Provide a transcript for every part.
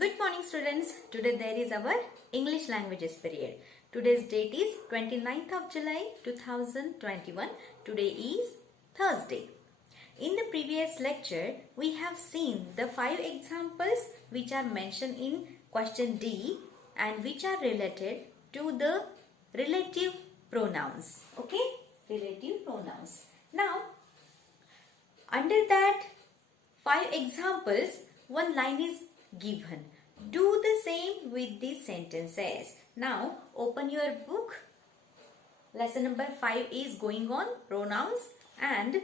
Good morning students. Today there is our English languages period. Today's date is 29th of July 2021. Today is Thursday. In the previous lecture, we have seen the 5 examples which are mentioned in question D and which are related to the relative pronouns. Okay? Relative pronouns. Now, under that 5 examples, one line is given. Do the same with these sentences. Now, open your book. Lesson number 5 is going on pronouns and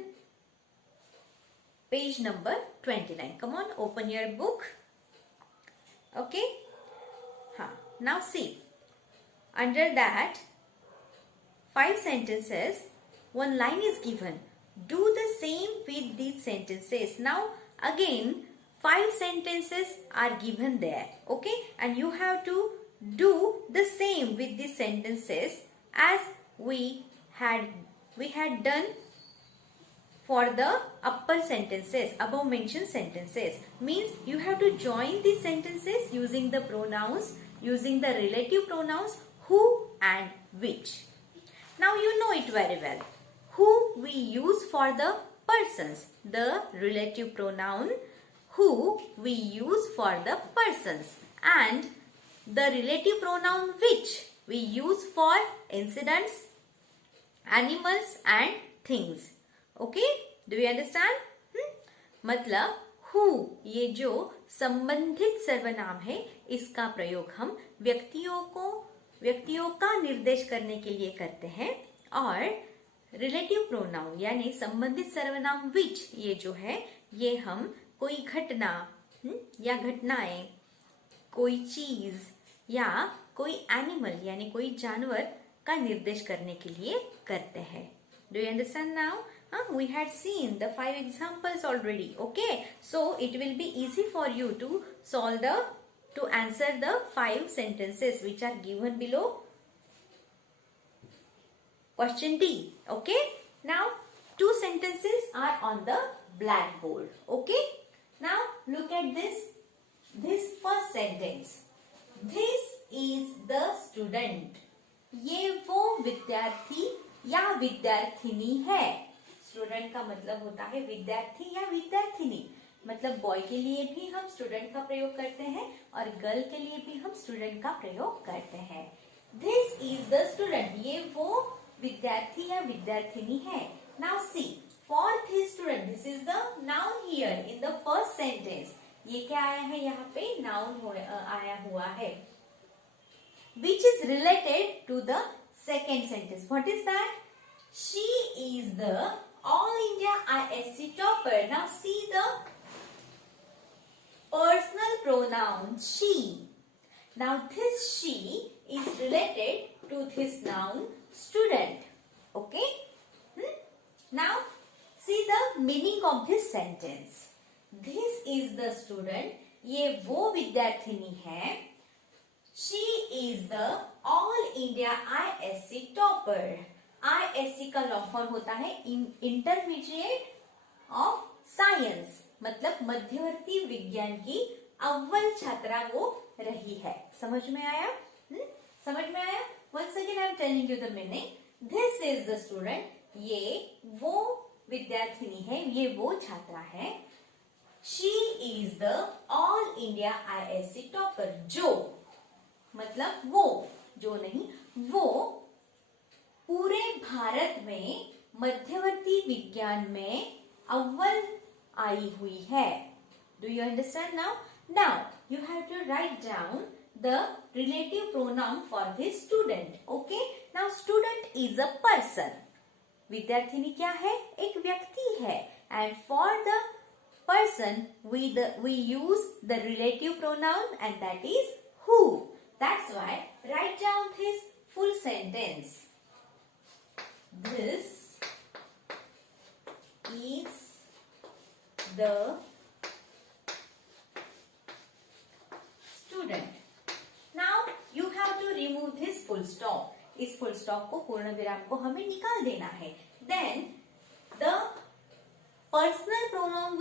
page number 29. Come on, open your book. Okay? Now see, under that 5 sentences, one line is given. Do the same with these sentences. Now, again, 5 sentences are given there, okay, and you have to do the same with these sentences as we had done for the upper sentences, above mentioned sentences. Means you have to join these sentences using the pronouns, using the relative pronouns who and which. Now you know it very well. Who we use for the persons, the relative pronoun who we use for the persons, and the relative pronoun which we use for incidents, animals and things. Okay? Do you understand? मतलब who ये जो संबंधित सर्वनाम है, इसका प्रयोग हम व्यक्तियों का निर्देश करने के लिए करते हैं, और रिलेटिव प्रोनाउन यानी संबंधित सर्वनाम which ये जो है, ये हम कोई घटना या घटनाएं, कोई चीज या कोई एनिमल यानी कोई जानवर का निर्देश करने के लिए करते हैं. Do you understand now? We had seen the 5 examples already. Okay, so it will be easy for you to answer the 5 sentences which are given below question D. Okay, now 2 sentences are on the blackboard. Okay, now look at this first sentence. This is the student. ये वो विद्यार्थी या विद्यार्थिनी है. Student का मतलब होता है विद्यार्थी या विद्यार्थिनी. मतलब बॉय के लिए भी हम स्टूडेंट का प्रयोग करते हैं और गर्ल के लिए भी हम स्टूडेंट का प्रयोग करते हैं. This is the student. ये वो विद्यार्थी या विद्यार्थिनी है. Now see, for this student, this is the noun here in the first sentence. ये क्या आया है यहाँ पे? noun आया हुआ है, which is related to the second sentence. What is that? She is the All India ISC topper. Now see the personal pronoun she. Now this she is related to this noun student. Okay? Now see the meaning of this sentence. This is the student. ये वो विद्यार्थिनी है. She is the All India ISC topper. ISC का long form होता है intermediate of science. मतलब मध्यवर्ती विज्ञान की अव्वल छात्रा वो रही है. समझ में आया? समझ में आया? Once again I am telling you the meaning. This is the student. ये वो विद्यार्थिनी है, ये वो छात्रा है. She is the All India ISC topper. जो मतलब वो, जो नहीं, वो पूरे भारत में मध्यवर्ती विज्ञान में अव्वल आई हुई है. Do you understand now? Now you have to write down the relative pronoun for this student. Okay? Now student is a person. विद्यार्थिनी क्या है? एक व्यक्ति है. And for the person we use the relative pronoun and that is who. That's why write down this full sentence. This is the student. Now you have to remove this full stop. इस full stop को, पूर्ण विराम को हमें निकाल देना है. Then the personal pronoun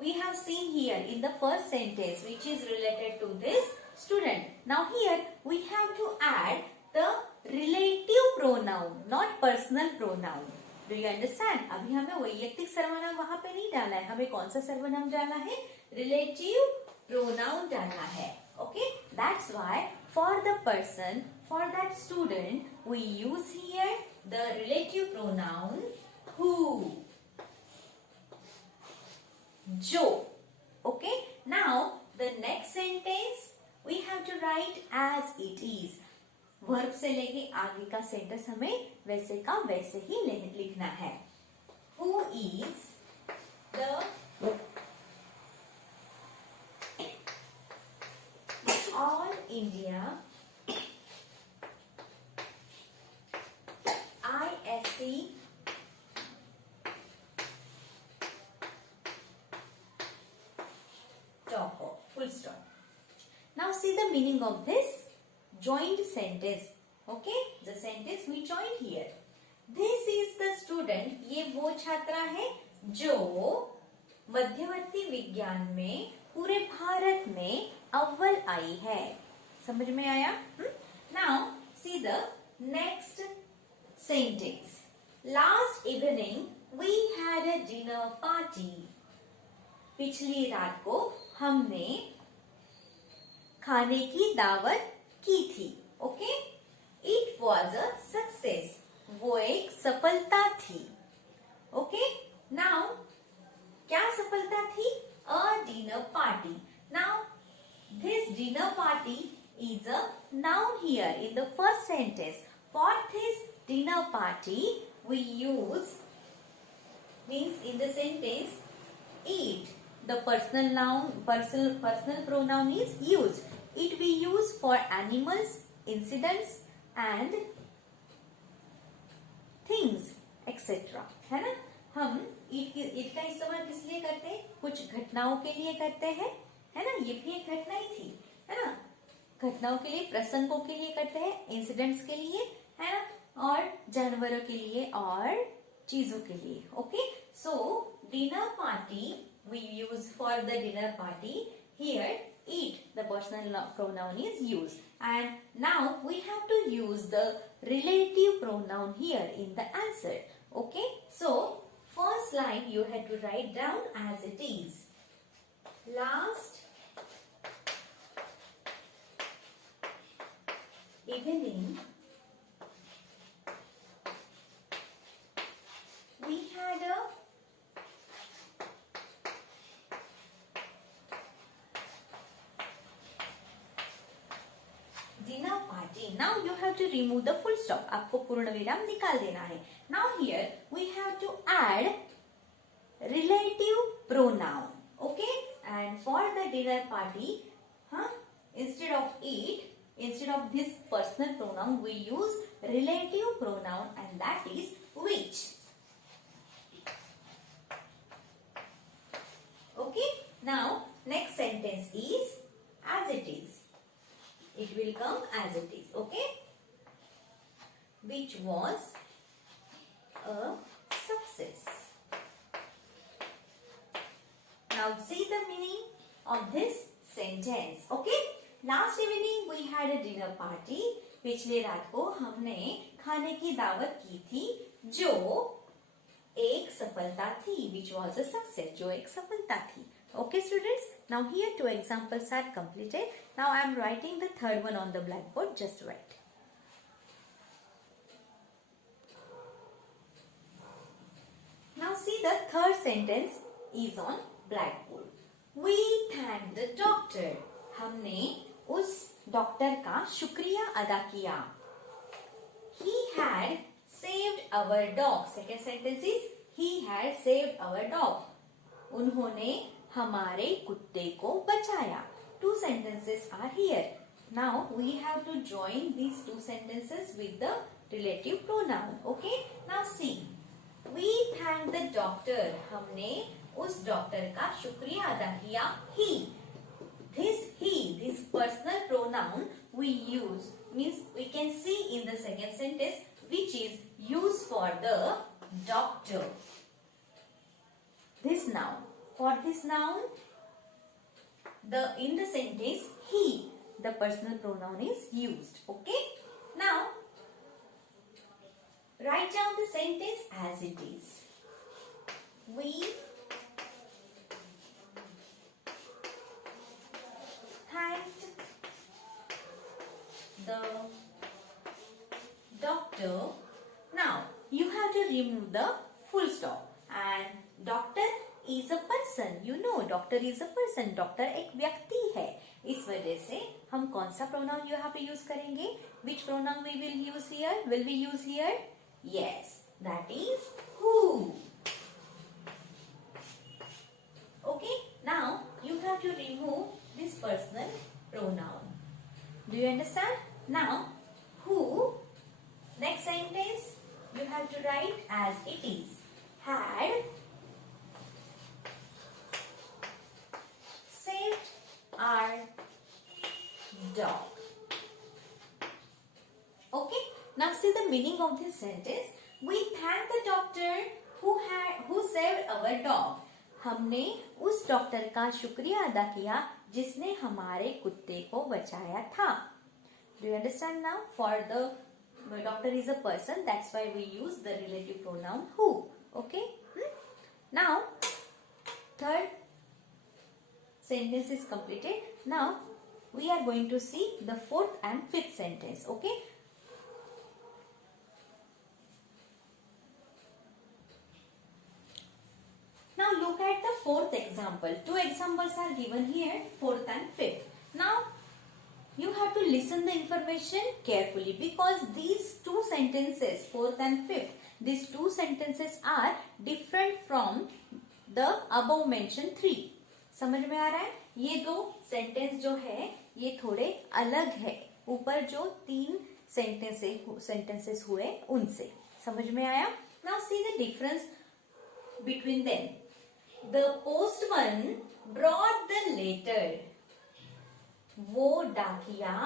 we have seen here in the first sentence which is related to this student. Now here we have to add the relative pronoun, not personal pronoun. Do you understand? अभी हमें वैयक्तिक सर्वनाम वहां पे नहीं डाला है, हमें कौन सा सर्वनाम डालना है? रिलेटिव प्रोनाउन डालना है. Okay, that's why for the person, for that student we use here the relative pronoun who, जो. Okay, now the next sentence we have to write as it is. Verb से लेके आगे का sentence हमें वैसे का वैसे ही लिखना है. Who is the All India ISC topper. Full stop. Now see the meaning of this joined sentence. Okay, the sentence we joined here. This is the student. ये वो छात्रा है जो मध्यवर्ती विज्ञान में पूरे भारत में अव्वल आई है. समझ में आया? Now see the next sentence. Last evening we had a dinner party. पिछली रात को हमने खाने की दावत की थी. Okay, it was a success. वो एक सफलता थी. ओके, नाउ क्या सफलता थी? A dinner party. Now this dinner party is a noun here in the first sentence. For this dinner party we use, means in the sentence it, the personal noun, personal pronoun is used. It we use for animals, incidents and things etc. है ना? हम it का इस्तेमाल किस लिए करते हैं? कुछ घटनाओं के लिए करते हैं, है ना? ये भी एक घटना ही थी, है ना? घटनाओं के लिए, प्रसंगों के लिए करते हैं, इंसिडेंट्स के लिए, है ना? और जानवरों के लिए और चीजों के लिए. Okay, so dinner party we use for the dinner party. Here it, the personal pronoun is used, and now we have to use the relative pronoun here in the answer. Okay, so first line you have to write down as it is. Last evening we had a dinner party. Now you have to remove the full stop. आपको पूर्ण विराम निकाल देना है. Now here we have to add relative pronoun. Okay, and for the dinner party, instead of it, instead of this personal pronoun, we use relative pronoun, and that is which. Okay, now next sentence is as it is. It will come as it is. Okay, which was a success. Now see the meaning of this sentence. Okay, last evening we had a dinner party. पिछले रात को हमने खाने की दावत की थी जो एक सफलता थी. Which was a success. जो एक सफलता थी. Okay students, now here two examples are completed. Now I am writing the third one on the blackboard. Just write. Now see the third sentence is on blackboard. We thank the doctor. हमने उस doctor का शुक्रिया अदा किया. He had saved our dog. Second sentence is he had saved our dog. उन्होंने हमारे कुत्ते को बचाया. Two sentences are here. Now we have to join these two sentences with the relative pronoun. Okay, now see, we thank the doctor. हमने उस doctor का शुक्रिया अदा किया. He, this personal pronoun we use, means we can see in the second sentence which is used for the doctor. This noun, for this noun in the sentence he, the personal pronoun is used. Okay. Now write down the sentence as it is. We thanked the doctor. Now you have to remove the full stop, and doctor is a person. You know doctor is a person. Doctor एक व्यक्ति है. इस वजह से हम कौन सा pronoun यहाँ पे यूज करेंगे? Which pronoun we will use here? Will we use here? Yes, that is who. Okay, now you have to remove this personal pronoun. Do you understand? Now, who, next sentence, you have to write as it is. Had saved our dog. Okay, now see the meaning of this sentence. We thank the doctor who saved our dog. हमने उस doctor का शुक्रिया अदा किया जिसने हमारे कुत्ते को बचाया था. Do you understand now? For the doctor is a person, that's why we use the relative pronoun who. Okay? Now, third sentence is completed. Now, we are going to see the fourth and fifth sentence. Okay? Now look at the fourth example. Two examples are given here, fourth and fifth. Now you have to listen the information carefully because these two sentences, fourth and fifth, these two sentences are different from the above mentioned three. समझ में आ रहा है? ये दो sentence जो है ये थोड़े अलग है ऊपर जो तीन सेंटेंसेस हुए उनसे. समझ में आया? Now see the difference between them. The postman brought the letter. वो डाकिया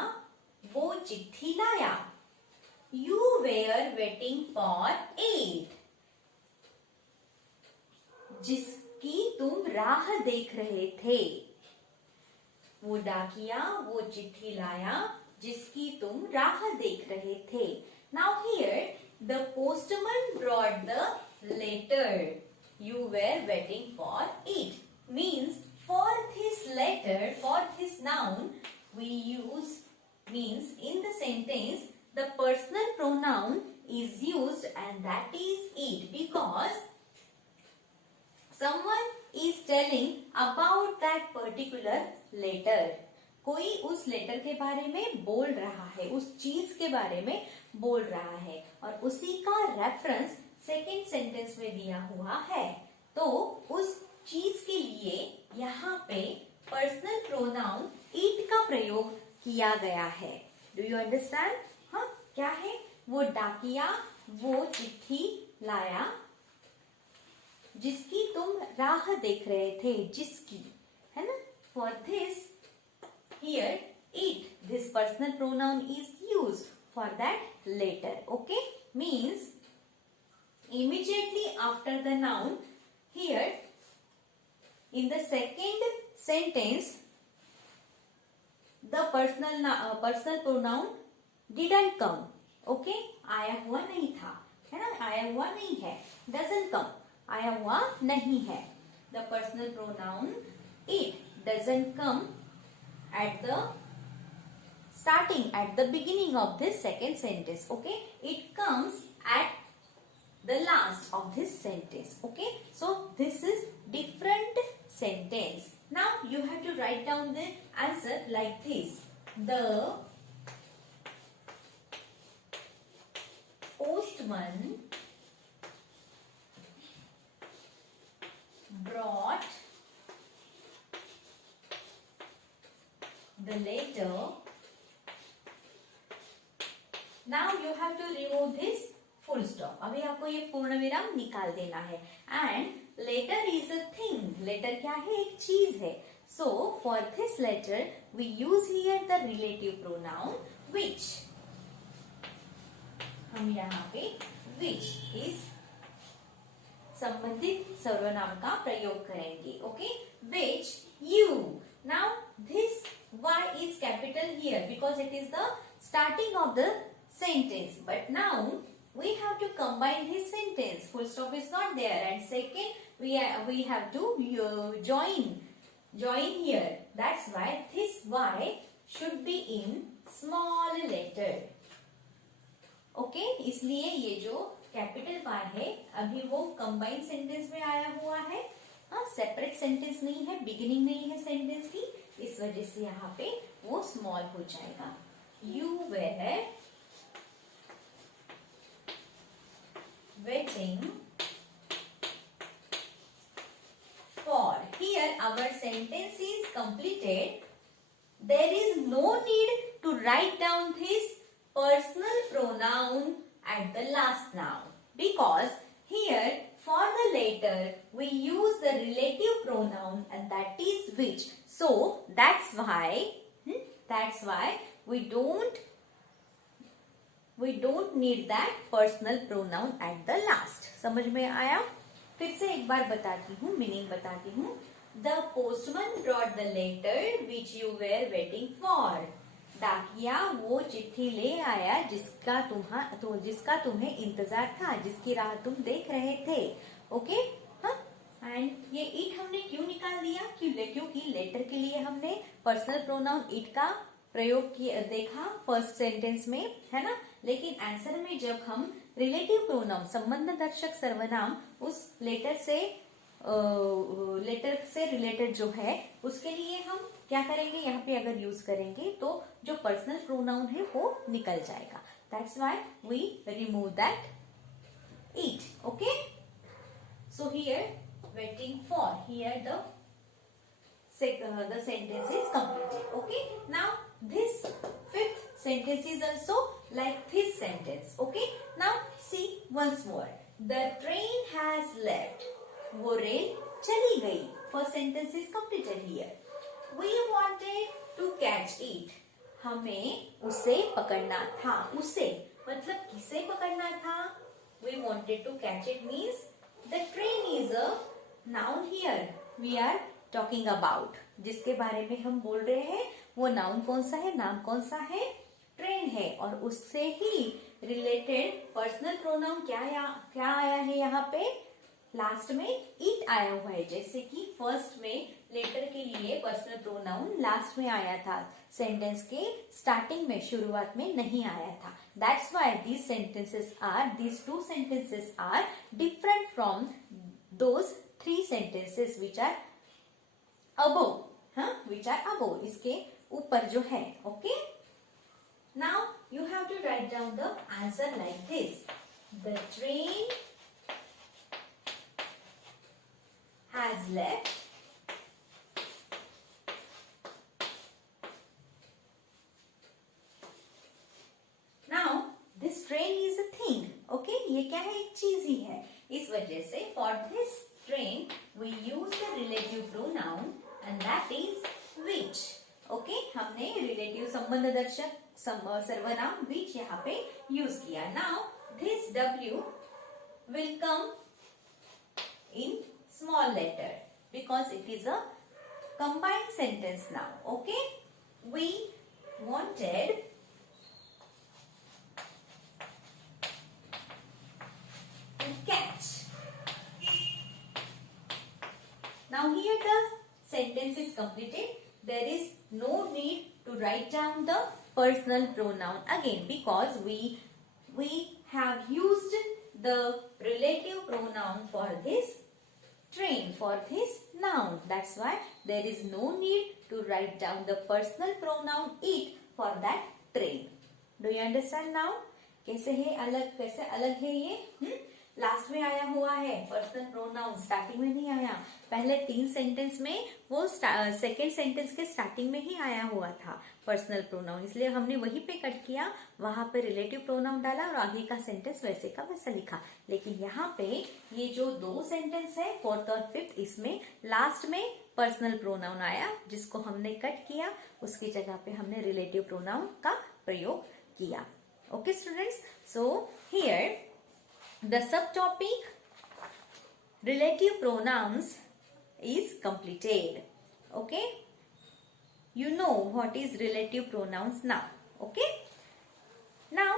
वो चिट्ठी लाया. You were waiting for it. जिसकी तुम राह देख रहे थे. वो डाकिया वो चिट्ठी लाया जिसकी तुम राह देख रहे थे. Now here the postman brought the letter. You were waiting for it. Means for this letter, for this noun, we use means in the sentence the personal pronoun is used and that is it because someone is telling about that particular letter. कोई उस letter के बारे में बोल रहा है, उस चीज के बारे में बोल रहा है और उसी का रेफरेंस सेकेंड सेंटेंस में दिया हुआ है. तो उस चीज के लिए यहाँ पे पर्सनल प्रोनाउन इट का प्रयोग किया गया है. Do you understand? हाँ, क्या है? वो डाकिया वो चिट्ठी लाया जिसकी तुम राह देख रहे थे. जिसकी है ना. For this here it, this personal pronoun is used for that letter. Okay, means immediately after the noun, here in the second sentence the personal pronoun didn't come. Okay, आया हुआ नहीं था, है ना. आया हुआ नहीं है, doesn't come, आया हुआ नहीं है. The personal pronoun it doesn't come at the starting, at the beginning of this second sentence. Okay, it comes at the last of this sentence. Okay, so this is different sentence. Now you have to write down the answer like this. The postman brought the letter. Now you have to remove this full stop. अभी आपको ये पूर्ण विराम निकाल देना है. And letter is a thing. Letter क्या है? एक चीज है. So for this letter we use here the relative pronoun which. हम यहाँ पे which is संबंधित सर्वनाम का प्रयोग करेंगे. Okay, which you. Now starting of the sentence. But now we have to combine this sentence. Full stop is not there, and second we have to join here. That's why this Y should be in small letter. Okay इसलिए ये जो capital Y है अभी वो combined sentence में आया हुआ है, हाँ सेपरेट सेंटेंस नहीं है, बिगिनिंग नहीं है सेंटेंस की, इस वजह से यहाँ पे वो स्मॉल हो जाएगा. You were waiting for. Here our sentence is completed. There is no need to write down this personal pronoun at the last noun, because here for the later we use the relative pronoun, and that is which. So that's why we don't need that personal pronoun at the last. समझ में आया? फिर से एक बार बताती हूँ, meaning बताती हूँ. The postman brought the letter which you were waiting for. डाकिया वो चिट्ठी ले आया जिसका तुम्हें इंतजार था, जिसकी राह तुम देख रहे थे. ओके हाँ. एंड ये इट हमने क्यों निकाल दिया? क्योंकि लेटर के लिए हमने पर्सनल प्रोनाउन इट का प्रयोग किया देखा फर्स्ट सेंटेंस में, है ना. लेकिन आंसर में जब हम रिलेटिव प्रोनाउन संबंधदर्शक सर्वनाम उस लेटर से रिलेटेड जो है उसके लिए हम क्या करेंगे, यहाँ पे अगर यूज करेंगे तो जो पर्सनल प्रोनाउन है वो निकल जाएगा. That's why we remove that it. Okay so here waiting for, here the sentence is completed. Okay, now this fifth sentence is also like this sentence. Okay, now see once more. The train has left. वो rail चली गई. First sentence is completed here. We wanted to catch it. हमें उसे पकड़ना था. उसे मतलब किसे पकड़ना था? We wanted to catch it means the train is a noun here. We are talking about. जिसके बारे में हम बोल रहे हैं वो नाउन कौन सा है, नाम कौन सा है? ट्रेन है. और उससे ही रिलेटेड पर्सनल प्रोनाउन क्या आया है यहाँ पे? लास्ट में इट आया हुआ है. जैसे कि फर्स्ट में लेटर के लिए पर्सनल प्रोनाउन लास्ट में आया था, सेंटेंस के स्टार्टिंग में शुरुआत में नहीं आया था. That's why these two sentences are different from those three sentences which are above. which are above, इसके ऊपर जो है. Okay now you have to write down the answer like this. The train has left. Now this train is a thing. Okay, ये क्या है? एक चीज ही है. इस वजह से for this train we use the relative pronoun and that is which. Okay, हमने रिलेटिव संबंधदर्शक सर्वनाम which यहाँ पे यूज किया. Now this W will come in small letter because it is a combined sentence now. Okay, we wanted to catch. Now here the sentence is completed. There is no need to write down the personal pronoun again because we have used the relative pronoun for this train, for this noun. That's why there is no need to write down the personal pronoun it for that train. Do you understand now? कैसे अलग है ये? Last में आया हुआ है personal pronoun, starting में नहीं आया. पहले 3 सेंटेंस में वो सेकेंड सेंटेंस के स्टार्टिंग में ही आया हुआ था पर्सनल प्रोनाउन, इसलिए हमने वहीं पे कट किया, वहां पे रिलेटिव प्रोनाउन डाला और आगे का सेंटेंस वैसे का वैसा लिखा. लेकिन यहाँ पे ये जो 2 सेंटेंस है फोर्थ और फिफ्थ, इसमें लास्ट में पर्सनल प्रोनाउन आया जिसको हमने कट किया, उसकी जगह पे हमने रिलेटिव प्रोनाउन का प्रयोग किया. Okay students, so here the subtopic relative pronouns is completed. Okay, you know what is relative pronouns now. Okay, Now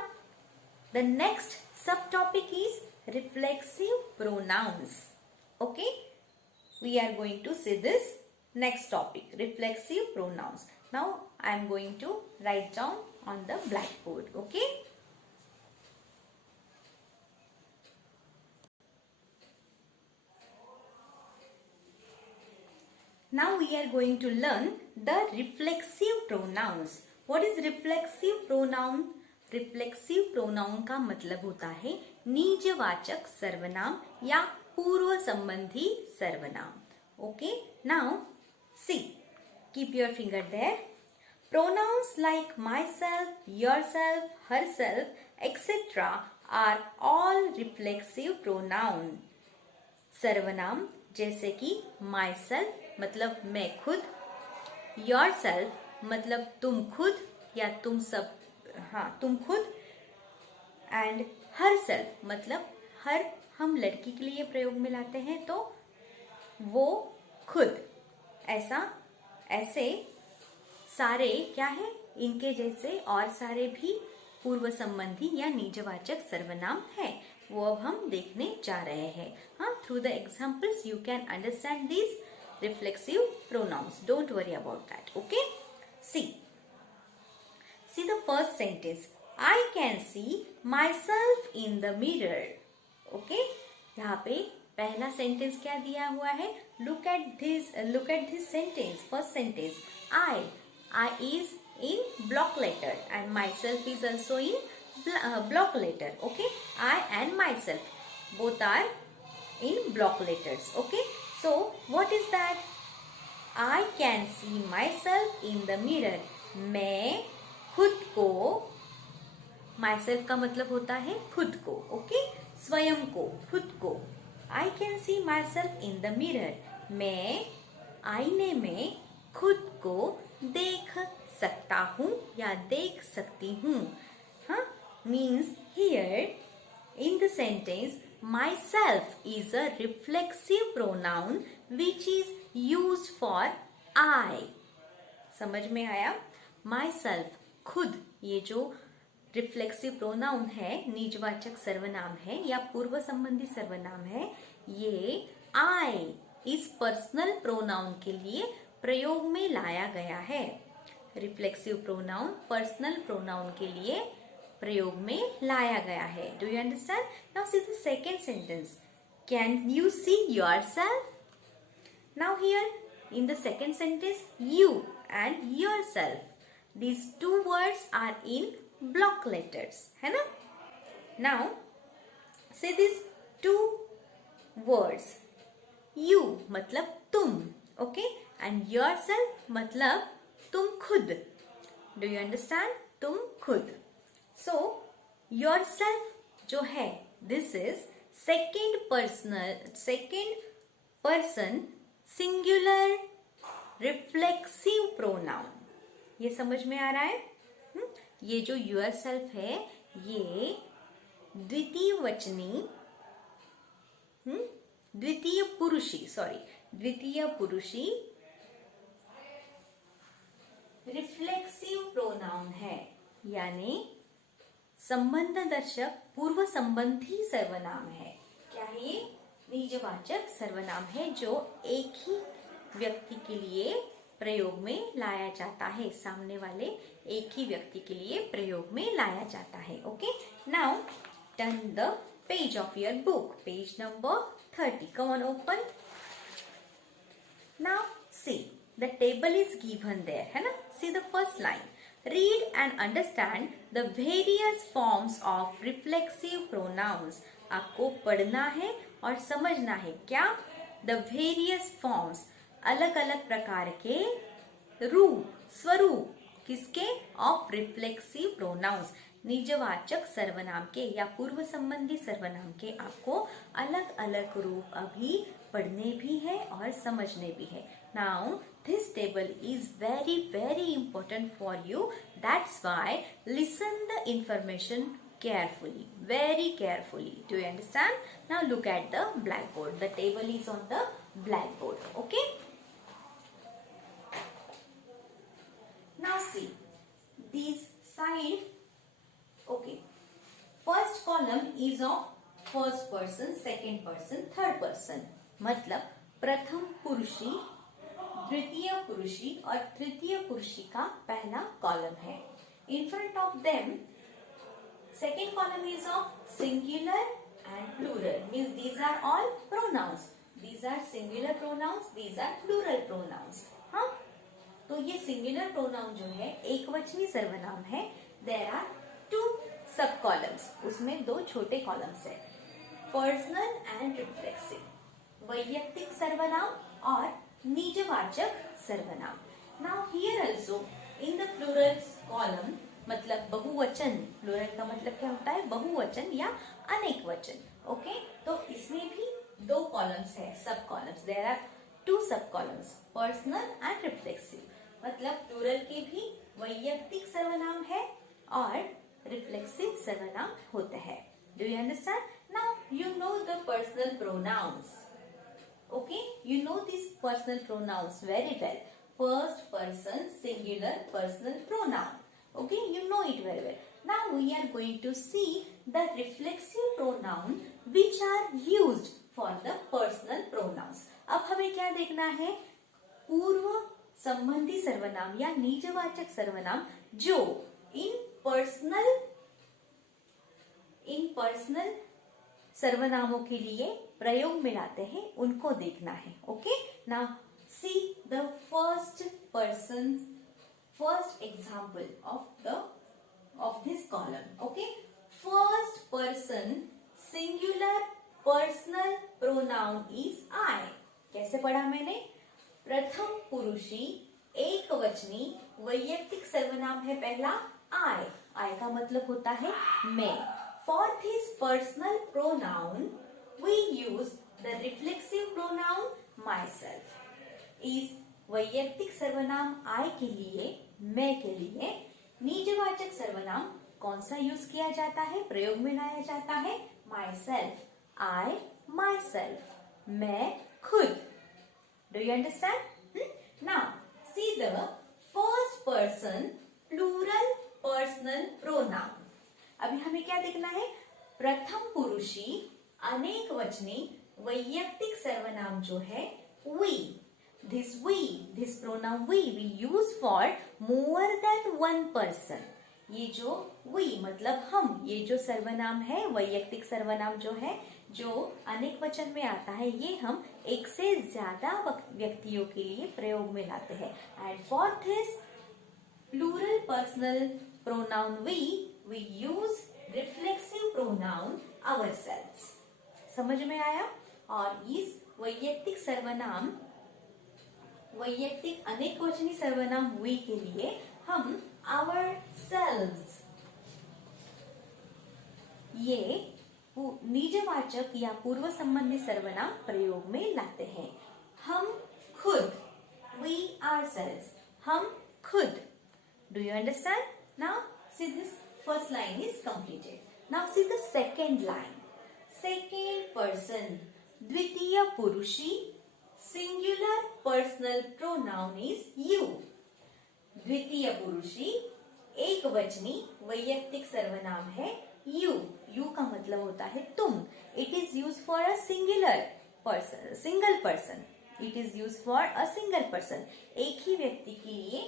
the next subtopic is reflexive pronouns. Okay, we are going to see this next topic, reflexive pronouns. Now I am going to write down on the blackboard. Okay, now we are going to learn the reflexive pronouns. What is reflexive pronoun? Reflexive pronoun का मतलब होता है निजवाचक सर्वनाम या पूर्व संबंधी सर्वनाम. Okay, now see, keep your finger there. Pronouns like myself, yourself, herself etcetera are all reflexive pronoun. सर्वनाम जैसे कि माई सेल्फ मतलब मैं खुद, योर सेल्फ मतलब तुम खुद या तुम सब, हाँ तुम खुद, एंड हर सेल्फ मतलब हर हम लड़की के लिए प्रयोग में लाते हैं तो वो खुद. ऐसे सारे क्या है, इनके जैसे और सारे भी पूर्व संबंधी या निजवाचक सर्वनाम है, वो अब हम देखने जा रहे हैं. हाँ, through the examples you can understand this reflexive pronouns. Don't worry about that. Okay, See the first sentence. I can see myself in the mirror. Okay? यहाँ पे पहला सेंटेंस क्या दिया हुआ है? Look at this sentence. First sentence. I is in block letter and myself is also in block letter. Okay? I and myself both are in block letters. Okay? So what is that? I can see myself in the mirror. मैं खुद को, my self का मतलब होता है खुद को. Okay, स्वयं को, खुद को. I can see my self in the mirror. मैं आईने में खुद को देख सकता हूँ या देख सकती हूँ. हाँ, means here in the sentence my self is a reflexive pronoun which is used for I. समझ में आया? माई सेल्फ खुद, ये जो रिफ्लेक्सिव प्रोनाउन है, निजवाचक सर्वनाम है या पूर्व संबंधी सर्वनाम है, ये आई इस पर्सनल प्रोनाउन के लिए प्रयोग में लाया गया है. रिफ्लेक्सिव प्रोनाउन पर्सनल प्रोनाउन के लिए प्रयोग में लाया गया है. Do you understand? Now see the second sentence. Can you see yourself? Now here in the second sentence you and yourself, these two words are in block letters, है ना? Now say these two words. You मतलब तुम, okay, and yourself मतलब तुम खुद. Do you understand? तुम खुद. So yourself जो है, this is second person singular reflexive pronoun. ये समझ में आ रहा है? ये जो योर सेल्फ है, ये द्वितीय वचनी, द्वितीय पुरुषी रिफ्लेक्सिव प्रोनाउन है, यानी संबंध दर्शक पूर्व संबंधी सर्वनाम है. क्या है ये? निजवाचक सर्वनाम है जो एक ही व्यक्ति के लिए प्रयोग में लाया जाता है. सामने वाले एक ही व्यक्ति के लिए प्रयोग में लाया जाता है. Okay, now turn the page of your book, page number 30. Come on, open. Now see the table is given there, है ना? See the first line. Read and understand the various forms of reflexive pronouns. आपको पढ़ना है और समझना है. क्या? The various forms, अलग अलग प्रकार के रूप, स्वरूप, किसके? ऑफ रिफ्लेक्सिव प्रोनाउंस, निजवाचक सर्वनाम के या पूर्व संबंधी सर्वनाम के. आपको अलग अलग रूप अभी पढ़ने भी है और समझने भी है. Now this table is very very important for you. That's why listen the information carefully, very carefully. Do you understand? Now look at the blackboard. The table is on the blackboard. Okay? Now see these side. Okay, column is of first person, second person, third person, मतलब प्रथम पुरुषी, द्वितीय पुरुषी और तृतीय पुरुषी का पहला column है. In front of them second column is of singular and plural, means these are all pronouns. These are singular pronouns, these are plural pronouns. हाँ, तो ये singular pronoun जो है एकवचनी सर्वनाम है. There are two sub columns, उसमें दो छोटे columns है, personal and reflexive, वैयक्तिक सर्वनाम और निजवाचक सर्वनाम. Now here also in the plural column, मतलब बहुवचन, प्लूरल का मतलब क्या होता है, बहुवचन या अनेक वचन. ओके, तो इसमें भी दो कॉलम्स है, सब कॉलम्स. देयर आर टू सब कॉलम्स, पर्सनल एंड रिफ्लेक्सिव. मतलब प्लूरल के भी वैयक्तिक सर्वनाम है और रिफ्लेक्सिव सर्वनाम होता है. Do you understand? Now you know the personal pronouns. Okay, you know this personal pronouns very well. First person singular personal pronoun. Okay, you know it very well. Now we are going to see the reflexive pronoun which are used for the personal pronouns. अब हमें क्या देखना है, पूर्व संबंधी सर्वनाम या निजवाचक सर्वनाम जो इन पर्सनल सर्वनामों के लिए प्रयोग में लाते हैं, उनको देखना है. Okay, now see the first example of this column. Okay, first person singular personal pronoun is I. कैसे पढ़ा मैंने? प्रथम पुरुषी एकवचनी वैयक्तिक सर्वनाम है पहला I. I का मतलब होता है मैं. For this personal pronoun we use the reflexive pronoun myself. इस वैयक्तिक सर्वनाम I के लिए, मैं के लिए, निजवाचक सर्वनाम कौन सा यूज किया जाता है, प्रयोग में लाया जाता है? myself. I, myself. मैं खुद. Do you understand? Now see the first person plural personal pronoun. अभी हमें क्या देखना है? प्रथम पुरुषी अनेक वचनी वैयक्तिक सर्वनाम जो है we. This pronoun we use for more than one person. ये जो we मतलब हम, ये जो सर्वनाम है, वैयक्तिक सर्वनाम जो है, जो अनेक वचन में आता है, ये हम एक से ज्यादा व्यक्तियों के लिए प्रयोग में लाते हैं. And for this plural personal pronoun we use reflexive pronoun ourselves. समझ में आया? और इस वैयक्तिक अनेकवचनी सर्वनाम we के लिए हम ourselves ये निजवाचक या पूर्व संबंधी सर्वनाम प्रयोग में लाते हैं. हम खुद, we ourselves, हम खुद. Do you understand? Now see this first line is completed. Now see the second line. Second person, द्वितीय पुरुषी singular personal pronoun is you. द्वितीय पुरुषी एकवचनी वैयक्तिक सर्वनाम है you. You का मतलब होता है तुम. It is used for a single person. It is used for a single person. एक ही व्यक्ति के लिए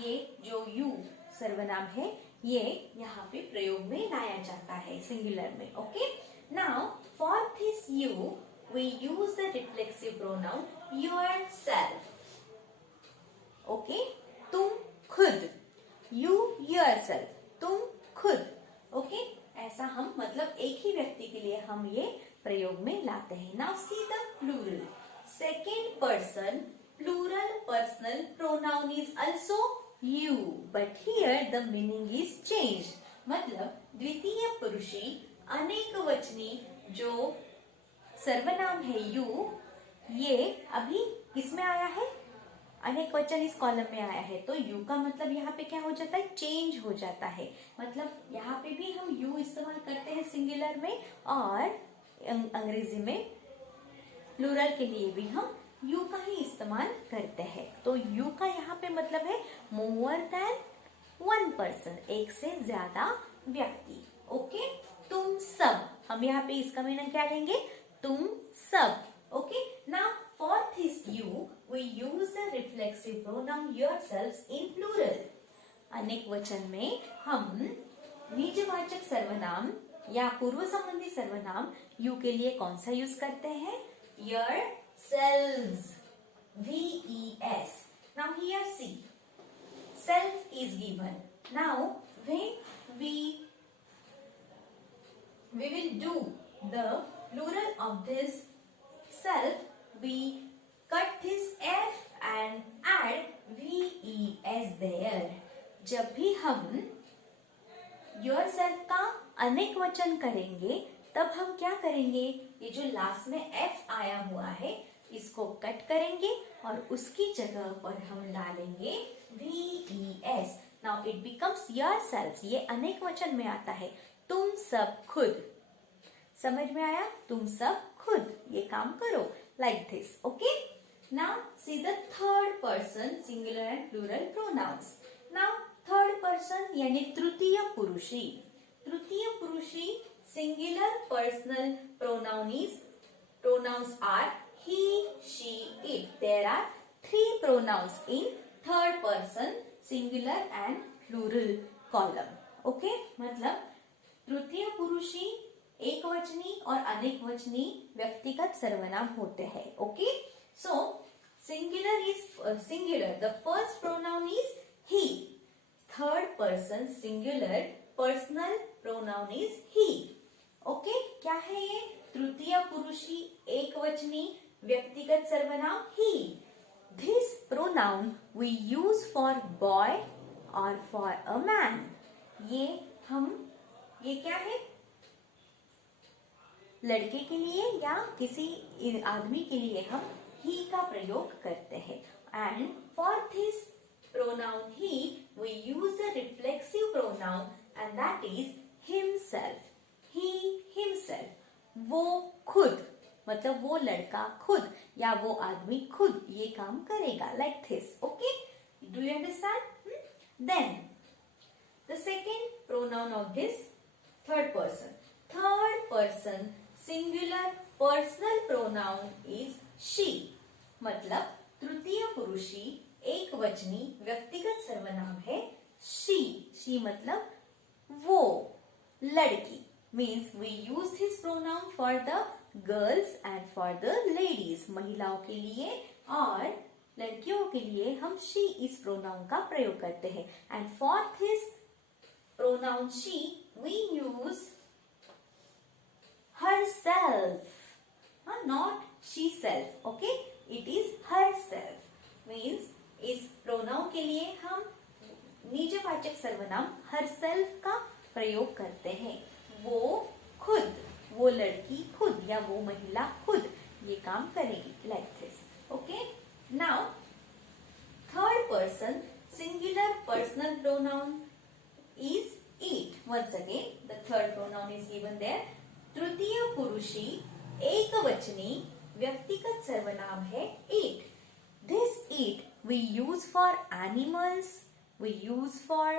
ये जो you सर्वनाम है, ये यहाँ पे प्रयोग में लाया जाता है सिंगुलर में. Okay? Now for this you we use the reflexive pronoun yourself. Okay? तुम खुद. You yourself. तुम खुद. Okay? ऐसा हम मतलब एक ही व्यक्ति के लिए हम ये प्रयोग में लाते हैं. Now see the plural. Second person plural personal pronoun is also you, but here the meaning is changed. मतलब द्वितीय पुरुषी अनेकवचनी जो सर्वनाम है you, ये अभी किसमें आया है? अनेक वचन इस कॉलम में आया है, तो you का मतलब यहाँ पे क्या हो जाता है? चेंज हो जाता है. मतलब यहाँ पे भी हम you इस्तेमाल करते हैं सिंगुलर में, और अंग्रेजी में प्लूरल के लिए भी हम you का ही इस्तेमाल करते हैं. तो you का यहाँ पे मतलब है more than one person, एक से ज्यादा व्यक्ति. ओके, तुम सब, हम यहाँ पे इसका मीनिंग क्या लेंगे, तुम सब. Okay, now for this you we use the reflexive pronoun yourselves in plural. अनेक वचन में हम निजवाचक सर्वनाम या पूर्व संबंधी सर्वनाम यू के लिए कौन सा यूज करते हैं, yourselves, VES. Now here see, self is given. Now when we will do the plural of this self, we cut this F and add VES there. जब भी हम yourself का अनेक वचन करेंगे तब हम क्या करेंगे, ये जो लास्ट में F आया हुआ है इसको कट करेंगे और उसकी जगह पर हम डालेंगे VES. Now it becomes yourselves. ये अनेक वचन में आता है, तुम सब खुद. समझ में आया, तुम सब खुद ये काम करो, like this. Okay, now see the third person singular and plural pronouns. Now third person यानी तृतीय पुरुषी. तृतीय पुरुषी singular personal pronouns are he, she, it. There are 3 pronouns in third person singular and plural column. Okay, मतलब तृतीय पुरुषी एकवचनी और अनेक वचनी व्यक्तिगत सर्वनाम होते हैं. Okay, so singular is singular. The first pronoun is he. Third person singular personal pronoun is he. Okay, क्या है ये, तृतीय पुरुषी एकवचनी व्यक्तिगत सर्वनाम he. This pronoun we use for boy or for a man. ये क्या है, लड़के के लिए या किसी आदमी के लिए हम he का प्रयोग करते हैं. And for this pronoun he we use the reflexive pronoun and that is himself. He, himself. वो खुद, मतलब वो लड़का खुद या वो आदमी खुद ये काम करेगा, like this. Okay, do you understand? Then the second pronoun of this third person singular personal pronoun is she. मतलब तृतीय पुरुषी एकवचनी व्यक्तिगत सर्वनाम है she. she मतलब वो, लड़की. Means we use this pronoun for the girls and for the ladies. महिलाओं के लिए और लड़कियों के लिए हम she इस pronoun का प्रयोग करते हैं. And for this pronoun she we use herself, not she self. Okay, it is herself. Means इस pronoun के लिए हम निजवाचक सर्वनाम herself का प्रयोग करते हैं. वो खुद, वो लड़की खुद या वो महिला खुद ये काम करेगी, like this. Okay, now third person singular personal pronoun is it. Once again the third pronoun is given there. तृतीय पुरुषी एकवचनी व्यक्तिगत सर्वनाम है it. This it we use for animals, we use for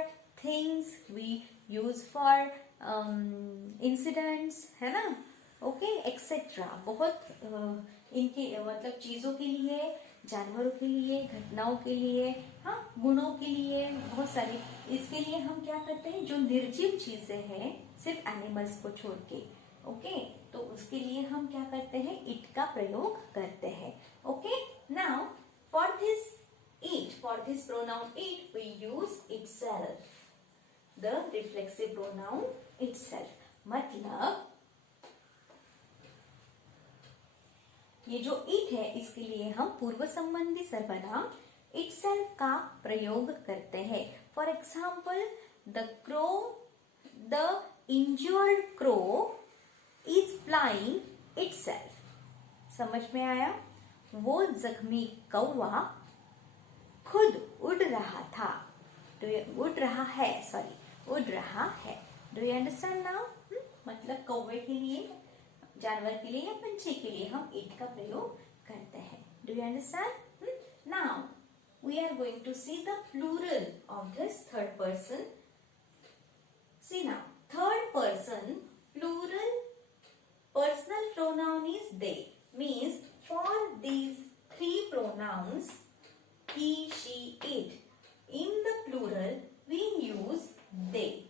things, we use for incidents, है ना. Okay, etcetera. बहुत इनके मतलब चीजों के लिए, जानवरों के लिए, घटनाओं के लिए, हाँ, गुणों के लिए, बहुत सारी. इसके लिए हम क्या करते हैं, जो निर्जीव चीजें हैं सिर्फ एनिमल्स को छोड़ के, ओके, तो उसके लिए हम क्या करते हैं, इट का प्रयोग करते हैं. Okay, now for this pronoun it we use itself. The reflexive pronoun itself. मतलब ये जो it है इसके लिए हम पूर्व संबंधी सर्वनाम itself का प्रयोग करते हैं. For example, the injured crow is flying itself. समझ में आया, वो जख्मी कौवा खुद उड़ रहा था. उड़ रहा है. Do you understand now? मतलब कौवे के लिए, जानवर के लिए या पंछी के लिए हम इट का प्रयोग करते हैं. Do you understand? Now we are going to see the plural of this third person. See now, third person plural personal pronoun is they. Means for these three pronouns, he, she, it, in the plural we use they.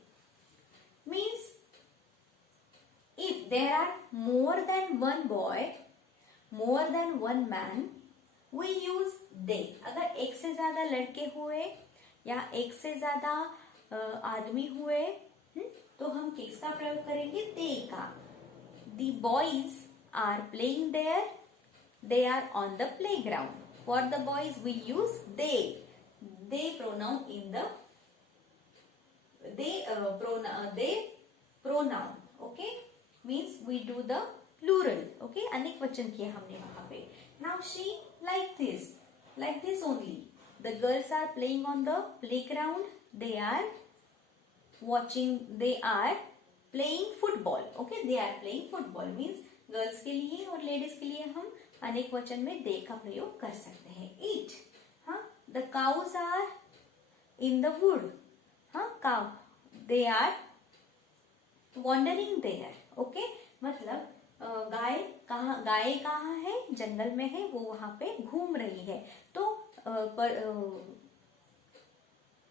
Means if there are more than one boy, more than one man, we use they. अगर एक से ज्यादा लड़के हुए या एक से ज्यादा आदमी हुए, तो हम किसका प्रयोग करेंगे? they का. The boys are playing there. They are on the playground. For the boys we use they. They pronoun in the they pronoun. Okay, means we do the plural. Okay, अनेक वचन किया हमने वहां पे. Now she like this only. The girls are playing on the playground. They are playing football. Okay, they are playing football means girls के लिए और ladies के लिए हम अनेक वचन में दे का प्रयोग कर सकते हैं. ईट. हाँ, the cows are in the wood. हाँ, cow they are wandering there. Okay, मतलब गाय कहाँ है? जंगल में है, वो वहां पे घूम रही है. तो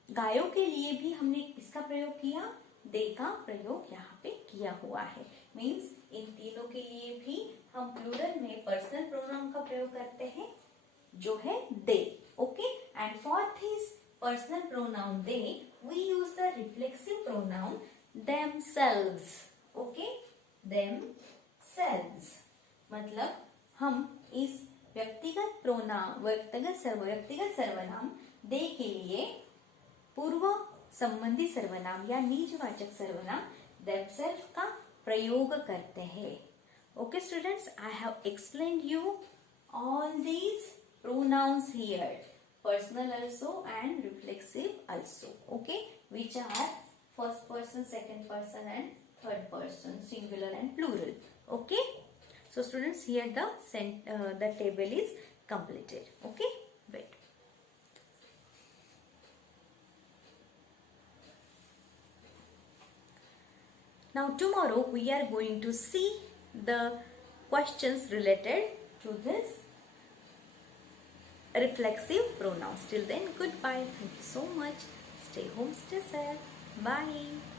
गायों के लिए भी हमने किसका प्रयोग किया? दे का प्रयोग यहाँ पे किया हुआ है. मीन्स इन तीनों के लिए भी हम प्लूरल में पर्सनल प्रोनाउन का प्रयोग करते हैं, जो है they. Okay, and for this personal pronoun they we use the reflexive pronoun themselves. Okay, themselves मतलब हम इस व्यक्तिगत सर्वनाम दे के लिए पूर्व संबंधी सर्वनाम या निजवाचक सर्वनाम themselves का प्रयोग करते हैं. Okay students, I have explained you all these pronouns here, personal also and reflexive also. Okay, which are first person, second person and third person, singular and plural. Okay, so students, here the table is completed. Okay, wait. Now tomorrow we are going to see the questions related to this reflexive pronouns. Till then, goodbye. Thank you so much. Stay home, stay safe. Bye.